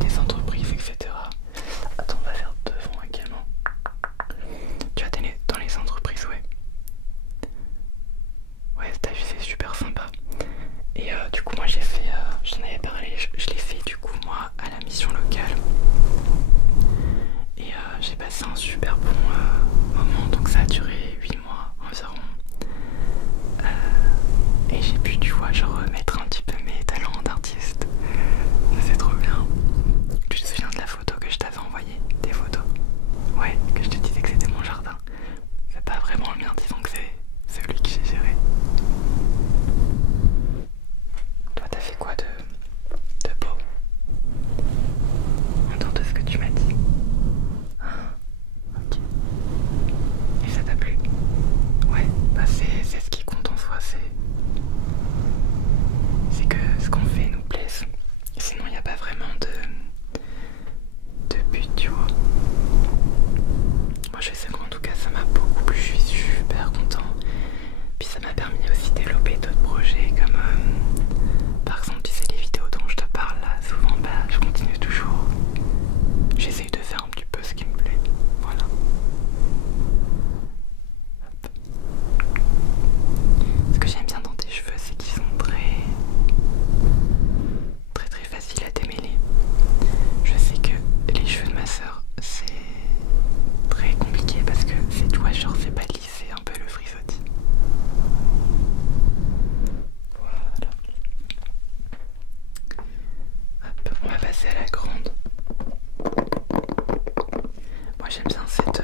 des entreprises, etc. Attends, on va faire devant également. Tu vas dans les entreprises, ouais. Ouais, t'as vu, c'est super sympa. Et du coup, moi j'ai fait, je t'en avais parlé, je l'ai fait du coup, moi, à la mission locale. Et j'ai passé un super bon moment, donc ça a duré 8 mois environ. Et j'ai pu, tu vois, genre mettre un petit peu mes talents d'artiste. C'est trop bien. Tu te souviens de la photo que je t'avais envoyée? Des photos? Ouais, que je te disais que c'était mon jardin. C'est pas vraiment le mien, disons que c'est celui que j'ai géré. Toi, t'as fait quoi de beau? En dehors de ce que tu m'as dit. Ah, ok. Et ça t'a plu? Ouais, bah c'est ce qui compte en soi, c'est que ce qu'on fait nous plaise. Sinon, il n'y a pas vraiment de but, tu vois. Moi, je sais qu'en tout cas, ça m'a beaucoup plu. Je suis super content. Puis ça m'a permis aussi de développer d'autres projets comme par exemple, tu sais, les vidéos dont je te parle là, souvent, bah, je continue toujours. J'essaye de faire un petit peu ce qui me plaît. Voilà. Hop. Ce que j'aime bien dans tes cheveux, c'est qu'ils sont très faciles à démêler. Je sais que les cheveux de ma soeur, c'est très compliqué parce que c'est, tu vois, genre c'est pas lissé un peu le frisottis. Voilà. Hop, on va passer à la grande. Moi j'aime bien cette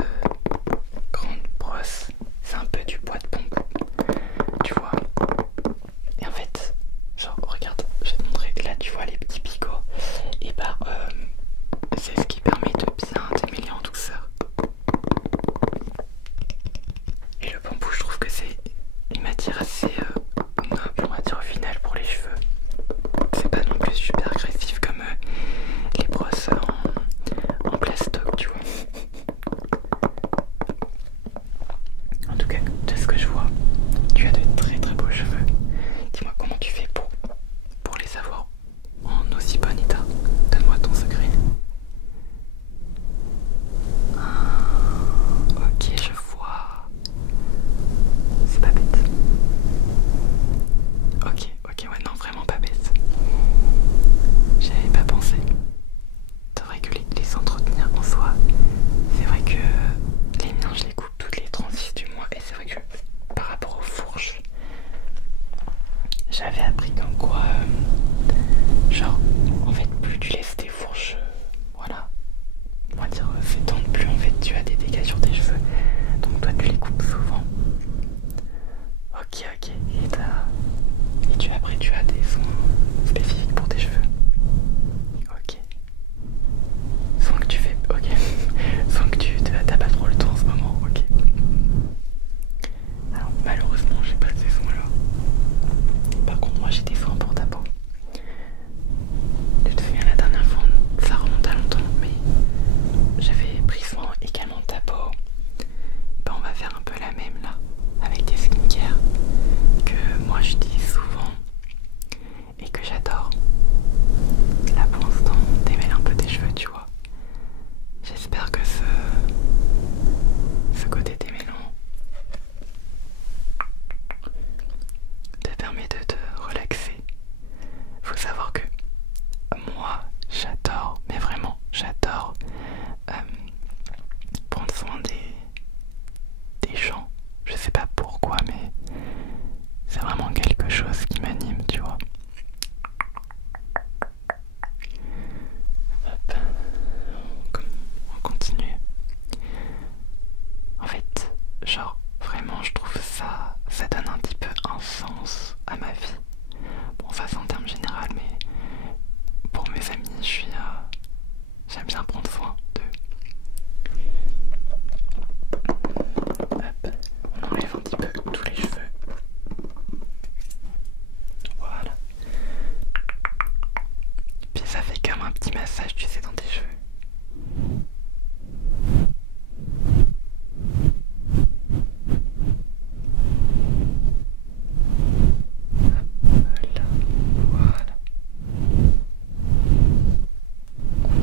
grande brosse. C'est un peu du bois de pompe, tu vois. Et en fait, genre regarde, je vais te montrer. Là tu vois les petits picots. Et bah c'est ce qui permet de bien démêler en douceur. Et le bambou, je trouve que c'est une matière assez noble, on va dire, au final pour les cheveux. C'est pas non plus super agressif comme les brosses en plastoc, tu vois. En tout cas, de ce que je vois, tu as de très beaux cheveux. Dis-moi comment tu fais pour les avoir en aussi bon état. Donne-moi ton secret. Ah, ok, je vois. C'est pas bête. Ok, ouais, non, vraiment pas bête. J'avais pas pensé. C'est vrai que les entretenir en soi, c'est vrai que les miens, je les coupe toutes les 36 du mois. Et c'est vrai que par rapport aux fourches, j'avais appris comme quoi, genre, en fait, plus tu laisses tes fourches, voilà, on va dire, s'étendre, plus en fait tu as des dégâts sur tes cheveux. Donc toi, tu les coupes souvent. Ok, et après tu as des soins spécifiques pour tes cheveux. Ok. Soins que tu fais. Ok. Soins que t'as pas trop le temps en ce moment. Ok. Alors malheureusement j'ai pas ces soins là. Par contre moi j'ai des soins pour ta peau. Je te souviens la dernière fois, ça remonte à longtemps, mais j'avais pris soin également de ta peau. Ben, on va faire un peu la même là, avec des skincare que moi j'utilise souvent et que j'adore. Là pour l'instant, démêle un peu tes cheveux, tu vois. J'espère que ce côté démêlant te permet de te relaxer. Faut savoir que moi j'adore, mais vraiment j'adore prendre soin des gens. Je sais pas pourquoi, mais c'est vraiment quelque chose qui m'anime, tu vois. Hop, on continue. En fait, genre vraiment je trouve ça donne un petit peu un sens à ma vie. Bon, ça c'est en termes généraux, mais pour mes amis, j'aime bien prendre soin d'eux. Hop, on enlève un petit peu tous les cheveux. Voilà. Puis ça fait comme un petit massage, tu sais, dans tes cheveux. Hop là, voilà. On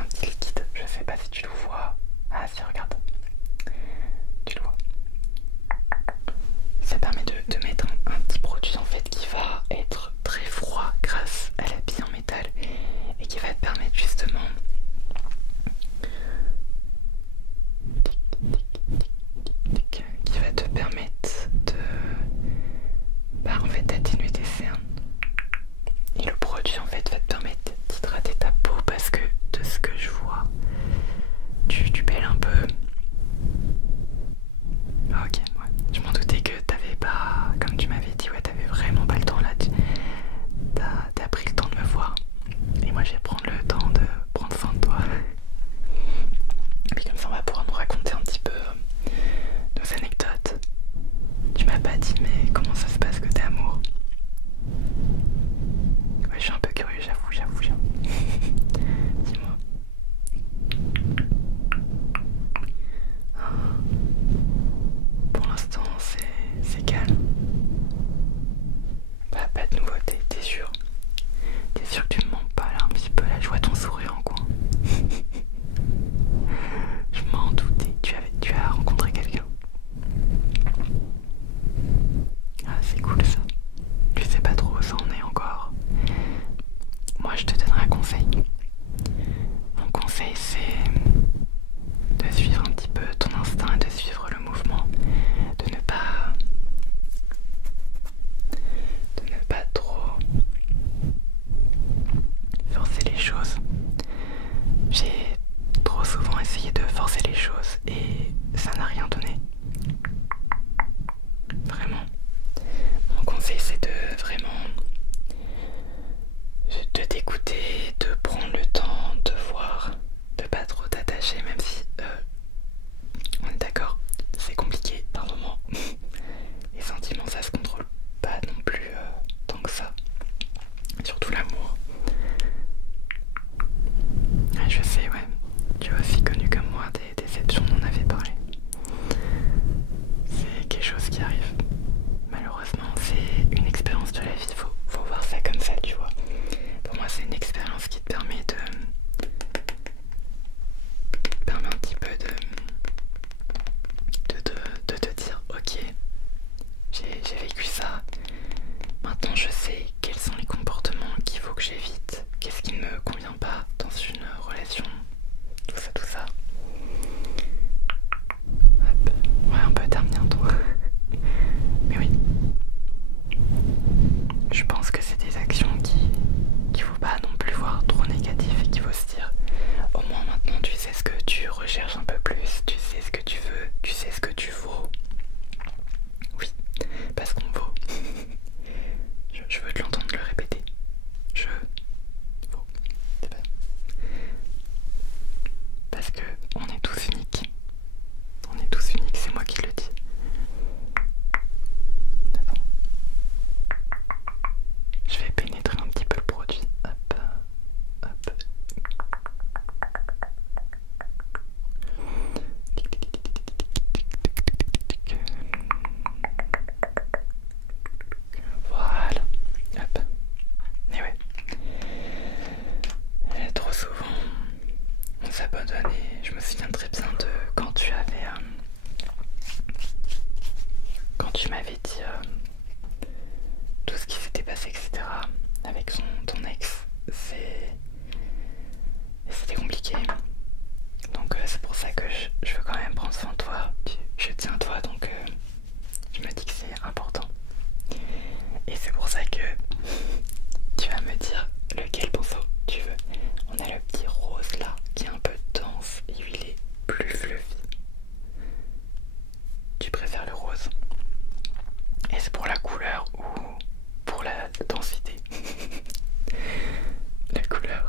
un petit liquide, je sais pas si tu le vois. Ah si, regarde, tu le vois. Ça permet de mettre un petit produit en fait qui va être très froid grâce à la bille en métal et qui va te permettre justement de en fait d'atténuer tes cernes. Et le produit en fait va te permettre d'hydrater ta peau parce que de ce que je vois, tu pèles un peu. Ok, ouais. Je m'en doutais que t'avais pas, comme tu m'avais dit, ouais, t'avais vraiment pas le temps là. T'as pris le temps de me voir. Et moi je vais prendre le temps de prendre soin de toi. Et puis comme ça on va pouvoir nous raconter un petit peu nos anecdotes. Tu m'as pas dit mais comment ça se passe que t'es amoureux? Ouais, je suis un peu curieux, j'avoue. Dis-moi. Pour l'instant, c'est calme. Bah, pas de nouveauté, t'es sûr? T'es sûr que tu me mens pas là un petit peu? Là, je vois ton sourire en coin. Je m'en doutais. Tu as rencontré quelqu'un? Ah, c'est cool ça. Tu sais pas trop où ça en est encore. Moi, je te donnerai un conseil. Mon conseil, c'est de suivre un petit peu ton instinct, de suivre le mouvement, de ne pas trop forcer les choses. J'ai trop souvent essayé de forcer les choses et ça n'a rien donné. Vraiment. Mon conseil, c'est de vraiment de t'écouter, de prendre le temps de voir, de pas trop t'attacher, même si on est d'accord, c'est compliqué par moment. Les sentiments, ça se contrôle pas non plus tant que ça. Surtout l'amour. Ah, je sais, ouais. Tu as aussi connu comme moi des déceptions, on en avait parlé. C'est quelque chose qui arrive. Malheureusement, c'est une expérience de la vie. Faut voir ça comme ça, tu vois. Pour moi, c'est une expérience qui te permet un petit peu de te dire ok, j'ai vécu ça, maintenant je sais quels sont les comportements qu'il faut que j'évite, qu'est-ce qui ne me convient pas dans une relation, tout ça. Hop. Ouais, un peu terminer toi. Mais oui, je pense que c'est des actions qu'il faut pas non plus voir trop négatives et qu'il faut se dire au moins maintenant tu sais ce que tu recherches un peu plus, tu sais ce que tu veux, tu sais ce que tu vaux. Oui, parce qu'on vaut. Je veux te l'entendre le répéter. Je vaux. Parce que on est tous uniques. On est tous uniques, c'est moi qui le dis. Attends. Je vais pénétrer un petit peu le produit. Hop, hop. Voilà. Hop. Et ouais. Et trop souvent, on s'abandonne et je me souviens très bien de quand tu avais... quand tu m'avais dit tout ce qui s'était passé, etc. avec ton ex. C'était compliqué. Donc c'est pour ça que je veux quand même prendre soin de toi. Je tiens à toi, donc je me dis que c'est important. Et c'est pour ça que tu vas me dire lequel pinceau tu veux. On a le petit rose là qui est un peu dense et il est plus fluffy. Tu préfères le rose? Est-ce pour la couleur ou pour la densité? La couleur.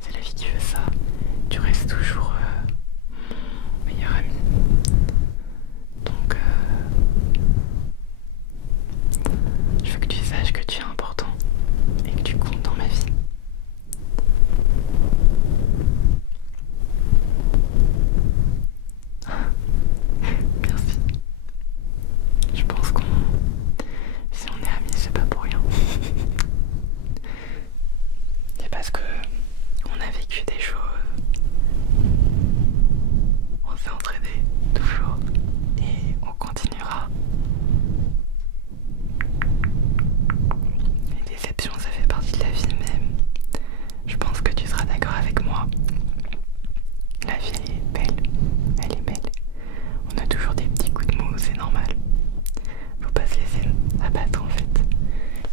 C'est la vie qui veut ça. Tu restes toujours mon meilleur ami. Donc, je veux que tu saches que tu es important et que tu comptes dans ma vie. Merci. Je pense qu'on... Si on est amis, c'est pas pour rien. C'est parce que on a vécu des choses. On s'est entraîné toujours et on continuera. Les déceptions, ça fait partie de la vie, mais je pense que tu seras d'accord avec moi. La vie, elle est belle. Elle est belle. On a toujours des petits coups de mou, c'est normal. Faut pas se laisser abattre en fait.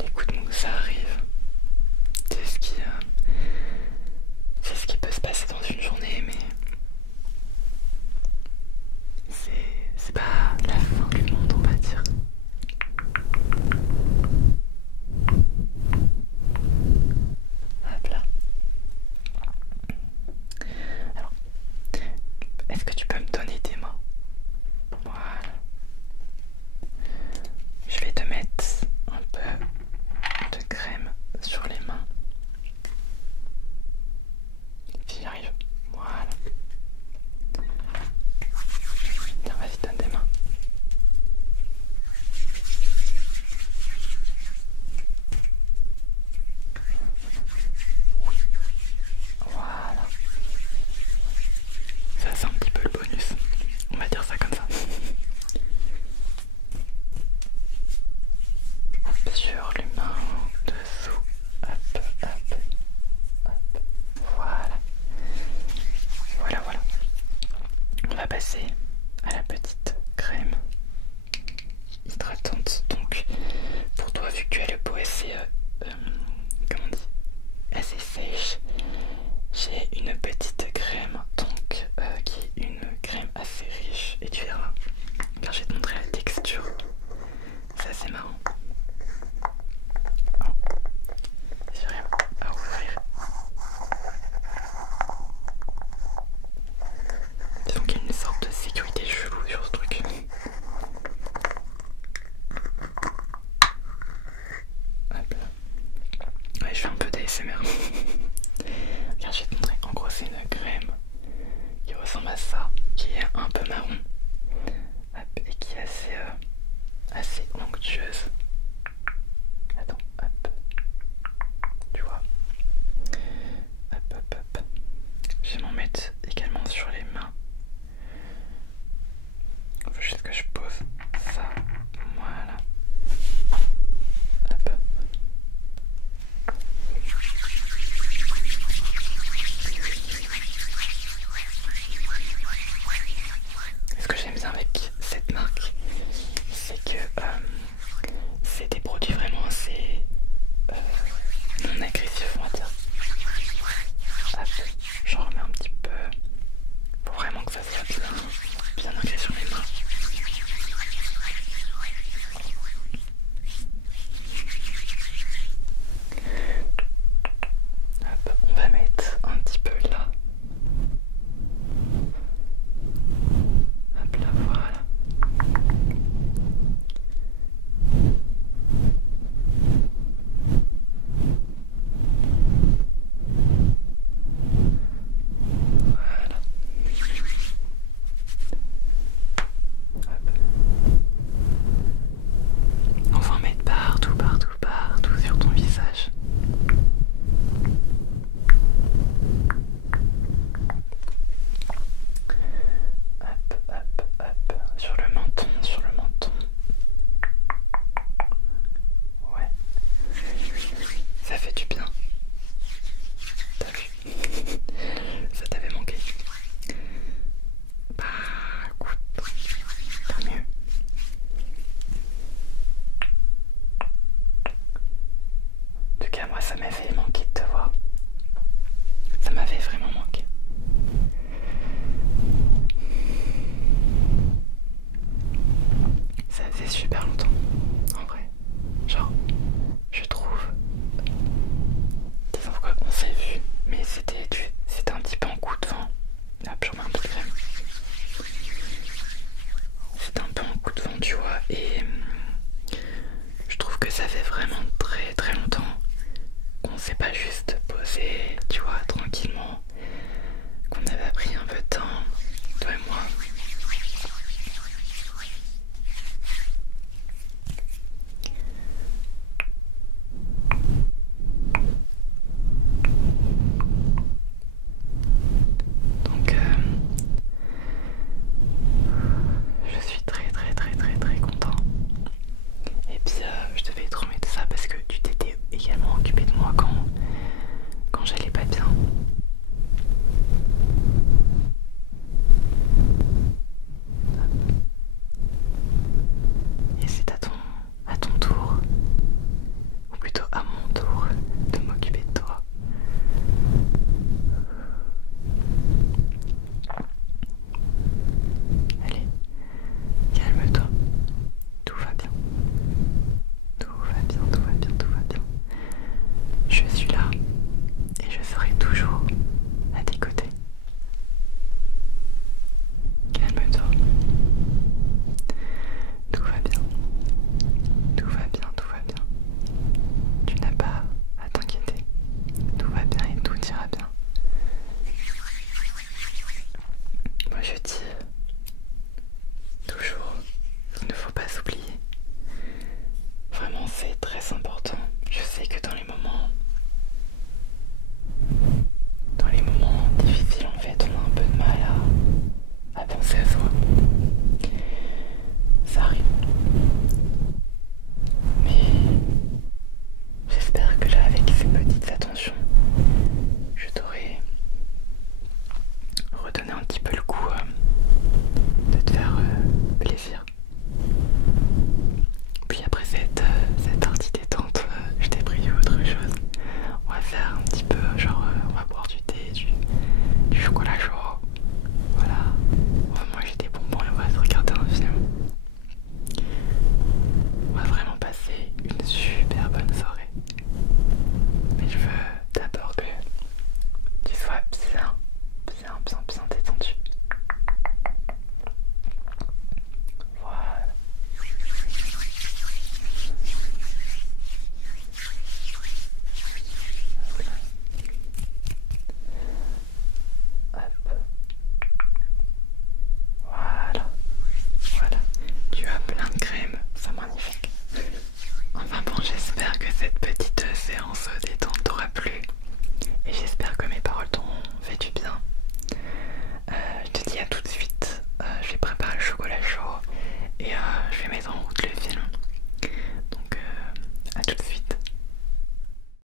Les coups de mou, ça arrive. C'est ce qui peut se passer dans une journée, mais c'est pas la fin du monde, on va dire. Hop là. Alors, est-ce que tu peux me donner tes mains? Voilà. Je vais te mettre un peu de crème sur les mains. Si j'y arrive. Voilà. Tiens, vas-y, donne tes mains. Oui. Voilà. Ça, c'est un petit peu le bonus. On va dire ça comme ça. Hop, sur les mains, dessous. Hop, hop, hop. Voilà. Voilà, voilà. On va passer à la petite crème hydratante. Donc, pour toi, vu que tu as le peau assez, comment on dit, assez sèche, j'ai une petite crème, donc qui est une crème assez riche. Et tu verras, car je vais te montrer la texture. C'est assez marrant. Oh. J'arrive à ouvrir. Disons qu'il y a une sorte de sécurité chelou sur ce truc. Hop là. Ouais, je fais un peu d'ASMR. Regarde, je vais te montrer. En gros, c'est une crème qui ressemble à ça, qui est un peu marron. Hop, et qui est assez onctueuse. Attends, hop. Tu vois. Hop, hop, hop. Je vais m'en mettre également sur les mains. Il faut juste que je pose ça. Voilà. Hop. Ce que j'aime bien avec cette marque, c'est que c'est des produits vraiment assez non agressifs, on va dire. Hop, j'en remets un petit peu. Faut vraiment que ça soit bien ancré sur les mains. Hop, on va mettre un petit peu là. Hop là, voilà. Voilà. Hop. On va en mettre partout, partout, partout sur ton visage. Hop, hop, hop. Sur le menton, sur le menton. Ouais. Ça fait du bien. T'as vu? Ça t'avait manqué. Bah écoute, tant mieux. En tout cas, moi ça m'avait manqué de te voir. Ça m'avait vraiment manqué.